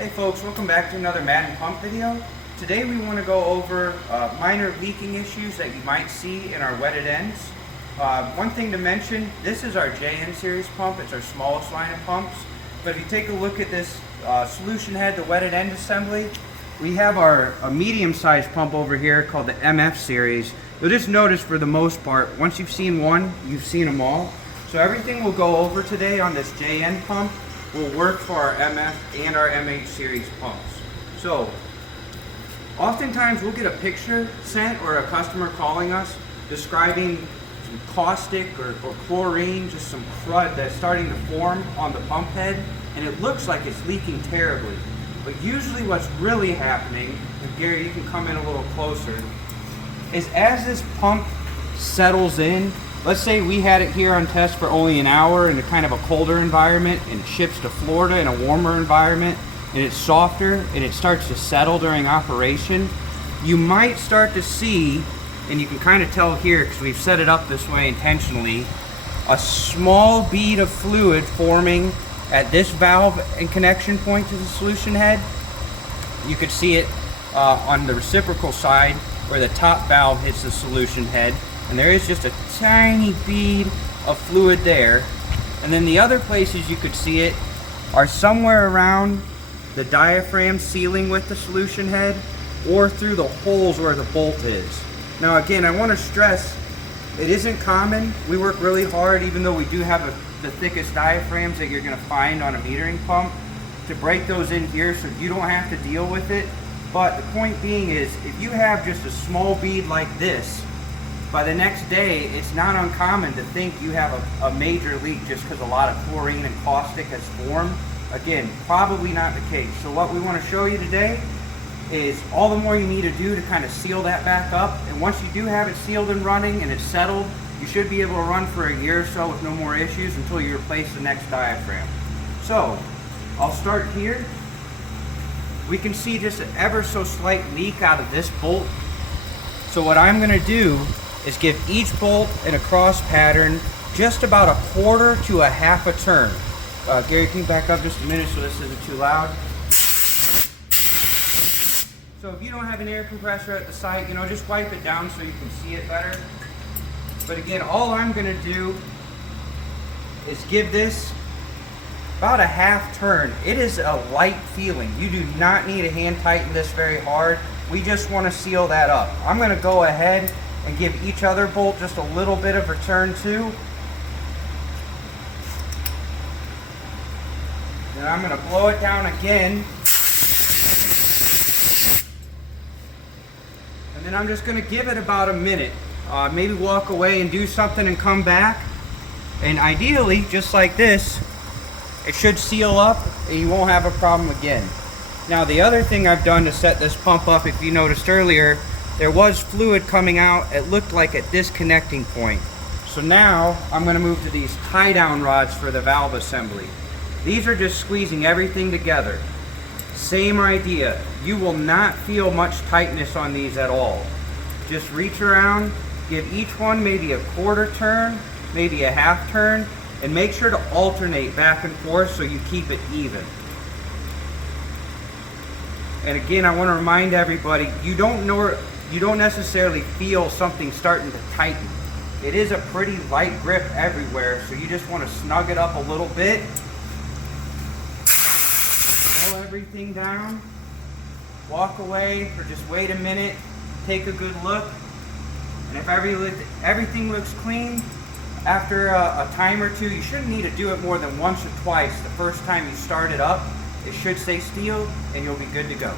Hey folks, welcome back to another Madden pump video. Today we want to go over minor leaking issues that you might see in our wetted ends. One thing to mention, this is our JN series pump. It's our smallest line of pumps. But if you take a look at this solution head, the wetted end assembly, we have a medium-sized pump over here called the MF series. You'll just notice for the most part, once you've seen one, you've seen them all. So everything we'll go over today on this JN pump will work for our MF and our MH series pumps. So oftentimes we'll get a picture sent or a customer calling us describing some caustic or chlorine, just some crud that's starting to form on the pump head, and it looks like it's leaking terribly. But usually what's really happening, and Gary, you can come in a little closer, is as this pump settles in, let's say we had it here on test for only an hour in a kind of a colder environment, and it ships to Florida in a warmer environment, and it's softer, and it starts to settle during operation, you might start to see, and you can kind of tell here because we've set it up this way intentionally, a small bead of fluid forming at this valve and connection point to the solution head. You could see it on the reciprocal side where the top valve hits the solution head, and there is just a tiny bead of fluid there. And then the other places you could see it are somewhere around the diaphragm sealing with the solution head or through the holes where the bolt is. Now again, I want to stress, it isn't common. We work really hard, even though we do have the thickest diaphragms that you're going to find on a metering pump, to break those in here so you don't have to deal with it. But the point being is, if you have just a small bead like this, by the next day, it's not uncommon to think you have a major leak just because a lot of chlorine and caustic has formed. Again, probably not the case. So what we want to show you today is all the more you need to do to kind of seal that back up. And once you do have it sealed and running and it's settled, you should be able to run for a year or so with no more issues until you replace the next diaphragm. So I'll start here. We can see just an ever so slight leak out of this bolt. So what I'm going to do is give each bolt in a cross pattern just about a quarter to a half a turn. Gary, can you back up just a minute so this isn't too loud? So if you don't have an air compressor at the site, just wipe it down so you can see it better. But again, all I'm going to do is give this about a half turn. It is a light feeling. You do not need to hand tighten this very hard. We just want to seal that up. I'm going to go ahead and give each other bolt just a little bit of a turn too. Then I'm going to blow it down again. And then I'm just going to give it about a minute. Maybe walk away and do something and come back. And ideally, just like this, it should seal up and you won't have a problem again. Now the other thing I've done to set this pump up, if you noticed earlier, there was fluid coming out, it looked like at this connecting point. So now I'm going to move to these tie down rods for the valve assembly. These are just squeezing everything together. Same idea. You will not feel much tightness on these at all. Just reach around, give each one maybe a quarter turn, maybe a half turn, and make sure to alternate back and forth so you keep it even. And again, I want to remind everybody, you don't necessarily feel something starting to tighten. It is a pretty light grip everywhere, so you just want to snug it up a little bit. Blow everything down. Walk away or just wait a minute. Take a good look. And if everything looks clean, after a time or two, you shouldn't need to do it more than once or twice. The first time you start it up, it should stay sealed and you'll be good to go.